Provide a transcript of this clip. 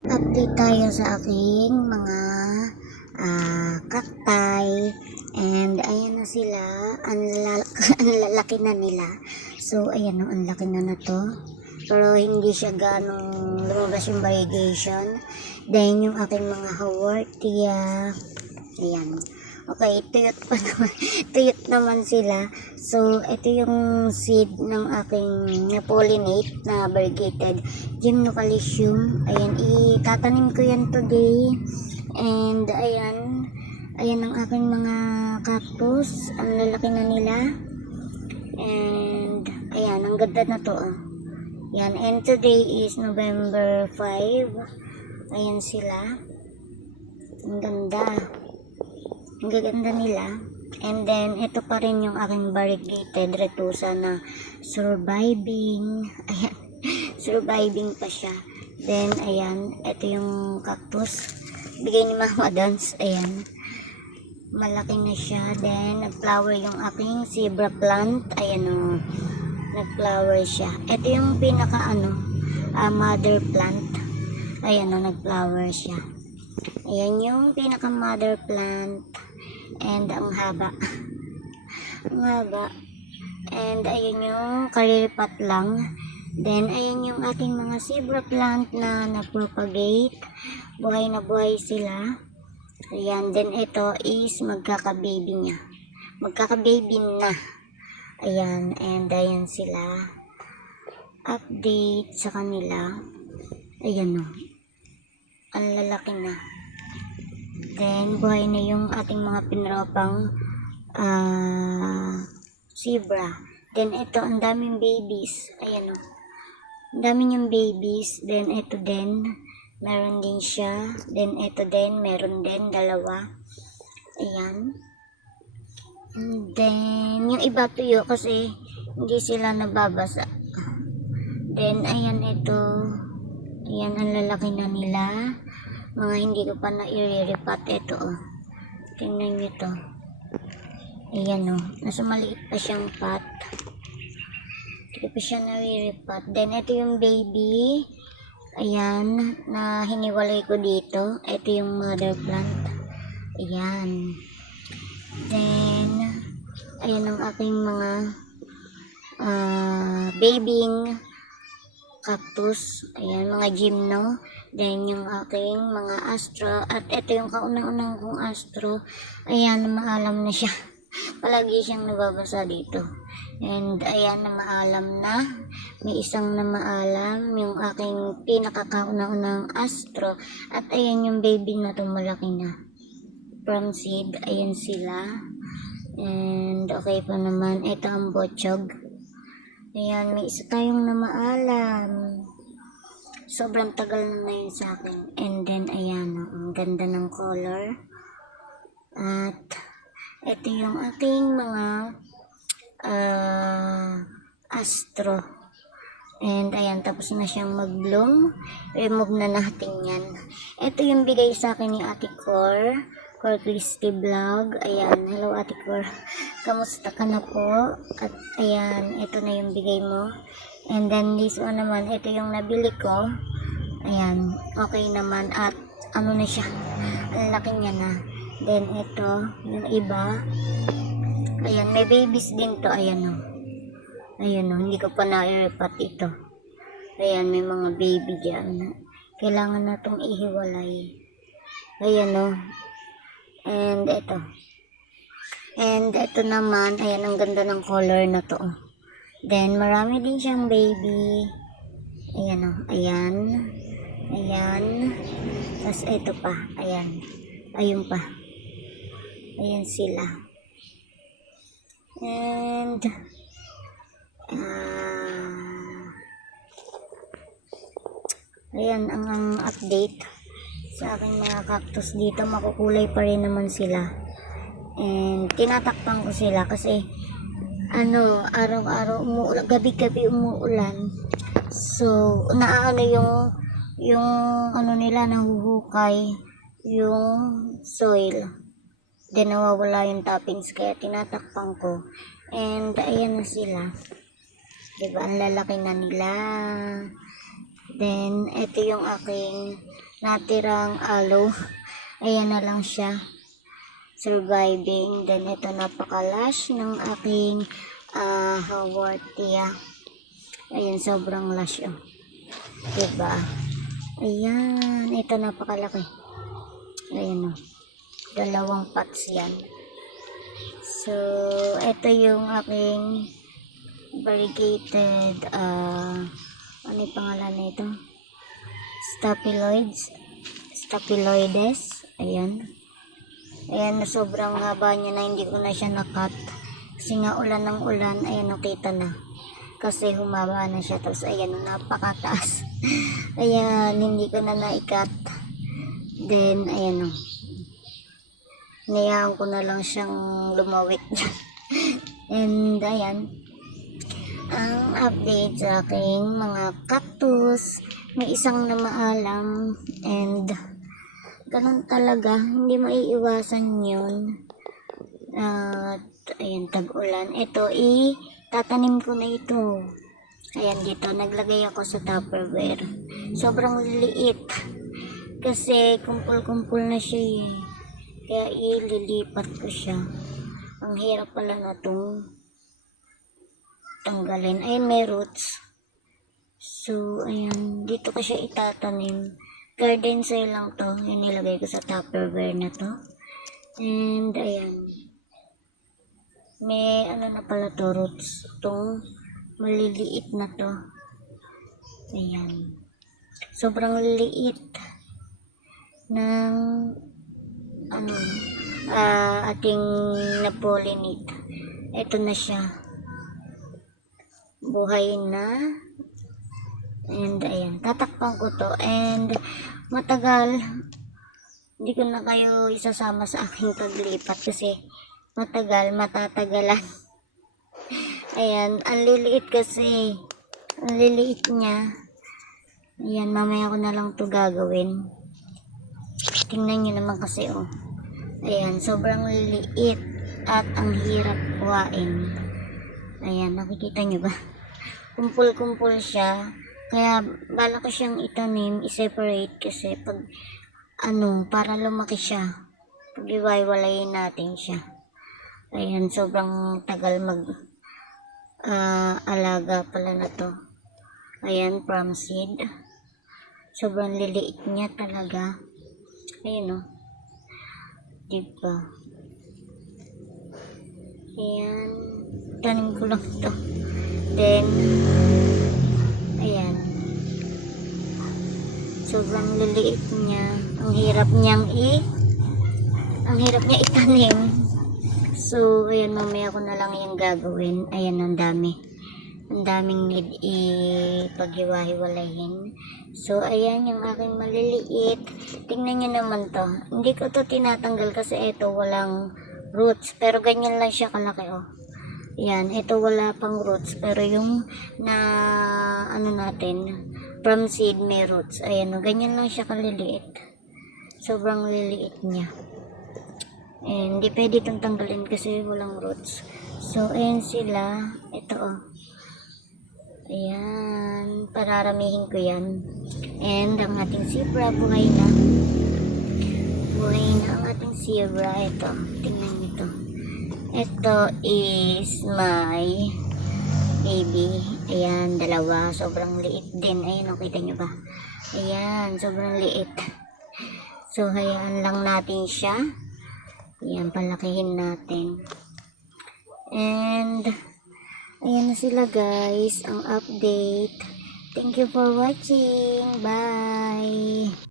Update tayo sa aking mga cacti, and ayan na sila, ang lalaki na nila. So ayan o, ang laki na to, pero hindi siya ganong lumabas yung variegation. Then yung aking mga haworthia, ayan. Okay, tuyot pa naman. Tuyot naman sila. So, ito yung seed ng aking na-pollinate na variegated Gymnocalycium. Ayan, itatanim ko yan today. And, ayan. Ayan ang aking mga cactus. Ang lalaki na nila. And, ayan, ang ganda na to. Yan, and today is November 5. Ayan sila. Ang ganda. Ang gaganda nila. And then, ito pa rin yung aking variegated retusa na surviving. Ayan. Surviving pa siya. Then, ayan. Ito yung cactus. Bigay ni Mama Dance. Ayan. Malaki na siya. Then, nag-flower yung aking zebra plant. Ayan o. Nag-flower siya. Ito yung pinaka mother plant. Ayan o. Nag-flower siya. Ayan yung pinaka mother plant. And ang haba. Ang haba. And ayan yung kariripat lang. Then ayan yung ating mga zebra plant na na-propagate. Buhay na buhay sila. Ayan. Then ito is magkaka-baby niya. Magkaka-baby na. Ayan. And ayan sila. Update sa kanila. Ayan o. Ang lalaki na. Then, buhay na yung ating mga pinropang zebra. Then, ito, ang daming babies. Ayan o. Ang daming yung babies. Then, ito din. Meron din siya. Then, ito din. Meron din. Dalawa. Ayan. And then, yung iba tuyo kasi hindi sila nababasa. Then, ayan ito. Ayan, ang lalaki na nila. Mga hindi ko pa na-i-repot. Ito oh. Tingnan nyo to. Ayan oh. Nasa maliit pa siyang pot. Hindi ko pa siya na-i-repot. Then ito yung baby. Ayan. Na hiniwalay ko dito. Ito yung mother plant. Ayan. Then ayan ang aking mga babying cactus. Ayan, mga gymno. Then, yung aking mga astro. At ito yung kaunang-unang kong astro. Ayan, maalam na siya. Palagi siyang nababasa dito. And, ayan, na maalam na. May isang na maalam. Yung aking pinakakaunang-unang astro. At ayan yung baby na malaki na. From seed. Ayan sila. And, okay pa naman. Ito ang bochog. Ayan, may isa tayong namaalam. Sobrang tagal na ngayon sa akin. And then, ayan, ang ganda ng color. At, ito yung aking mga astro. And, ayan, tapos na siyang mag-bloom. Remove na natin yan. Ito yung bigay sa akin ni Ate Cor Christy Vlog. Ayan, hello Ate Cor. Kamusta ka na po? At ayan, ito na yung bigay mo. And then this one naman, ito yung nabili ko. Ayan, okay naman. At ano na siya, ang laki niya na. Then ito, yung iba. Ayan, may babies din to. Ayan o. Ayan o, hindi ko pa na-repot ito. Ayan, may mga baby dyan. Kailangan na itong ihiwalay. Ayan o. And ito. And ito naman, ayan, ang ganda ng color na to. Then, marami din siyang baby. Ayan o, ayan. Ayan. Tapos ito pa, ayan. Ayun pa. Ayan sila. And, ayan, ang update sa aking mga cactus dito. Makukulay pa rin naman sila. And tinatakpan ko sila kasi araw-araw umuulan, gabi-gabi umuulan. So, naano yung nila nahuhukay yung soil. Then nawawala yung toppings kaya tinatakpan ko. And ayan na sila. 'Di ba? Ang lalaki na nila. Then, ito yung aking natirang aloe. Ayan na lang siya. Surviving. Then, ito napaka-lush ng aking Haworthia. Ayan, sobrang lush. Oh. Diba? Ayan. Ito napakalaki. Ayan, oh. 2 pots yan. So, ito yung aking variegated, ano yung pangalan nito? Staphyloides. Ayan. Ayan, sobrang haba niya na hindi ko na siya nakat. Kasi nga ulan ng ulan, ayan, nakita na. Kasi humaba na siya. Tapos, ayan, napakataas. Ayan, hindi ko na naikat. Then, ayan, o. Niyaan ko na lang siyang lumawit. And, ayan. Ang update sa aking mga cactus. May isang na maalam. And, ganun talaga. Hindi maiiwasan yun. At, ayan, tag-ulan. Ito, tatanim ko na ito. Ayan, dito. Naglagay ako sa Tupperware. Sobrang liit. Kasi, kumpul-kumpul na siya eh. Kaya, ililipat ko siya. Ang hirap pala na itong tanggalin. Ayan, may roots. So, ayan. Dito ko siya itatanim. Garden soil lang to. Yung nilagay ko sa Tupperware na to. And, ayan. May, ano na pala to, roots. Itong maliliit na to. Ayan. Sobrang liit ng, ano, ating na-pollinate. Ito na siya. Buhay na. And, ayan. Tatakpan ko to. And, matagal. Hindi ko na kayo isasama sa aking paglipat kasi matagal, matatagalan. Ayan. Ang liliit kasi. Ang liliit niya. Ayan. Mamaya ko na lang to gagawin. Tingnan nyo naman kasi, oh. Ayan. Sobrang liliit. At ang hirap kuhain. Ayan. Nakikita nyo ba? Kumpul-kumpul siya. Kaya, bala ko siyang itanim, i-separate kasi pag, ano, para lumaki siya. Pag iwaiwalayin natin siya. Ayan, sobrang tagal alaga pala na to. Ayan, from seed. Sobrang liliit niya talaga. Ayan, o. Diba? Ayan. Tanim ko lang to. Then, ayan. Sobrang liliit niya. Ang hirap niya itanim. So, ayan, mamaya ko na lang yung gagawin. Ayan, ang dami. Ang daming need ipaghiwa-hiwalayin. So, ayan, yung aking maliliit. Tingnan nyo naman to. Hindi ko to tinatanggal kasi ito walang roots. Pero ganyan lang siya kalaki, oh. Yan, ito wala pang roots. Pero yung ano natin, from seed may roots. Ayan, ganyan lang siya kaliliit. Sobrang liliit niya. And, hindi pwede itong tanggalin kasi walang roots. So, ayan sila. Ito, oh. Ayan, pararamihin ko yan. And, ang ating zebra, buhay na. Buhay na ang ating zebra. Ito, tingnan nyo ito. Ito is my baby. Ayan, 2. Sobrang liit din. Ayan, nakita nyo ba? Ayan, sobrang liit. So, hayaan lang natin siya. Ayan, palakihin natin. And, ayan na sila guys, ang update. Thank you for watching. Bye!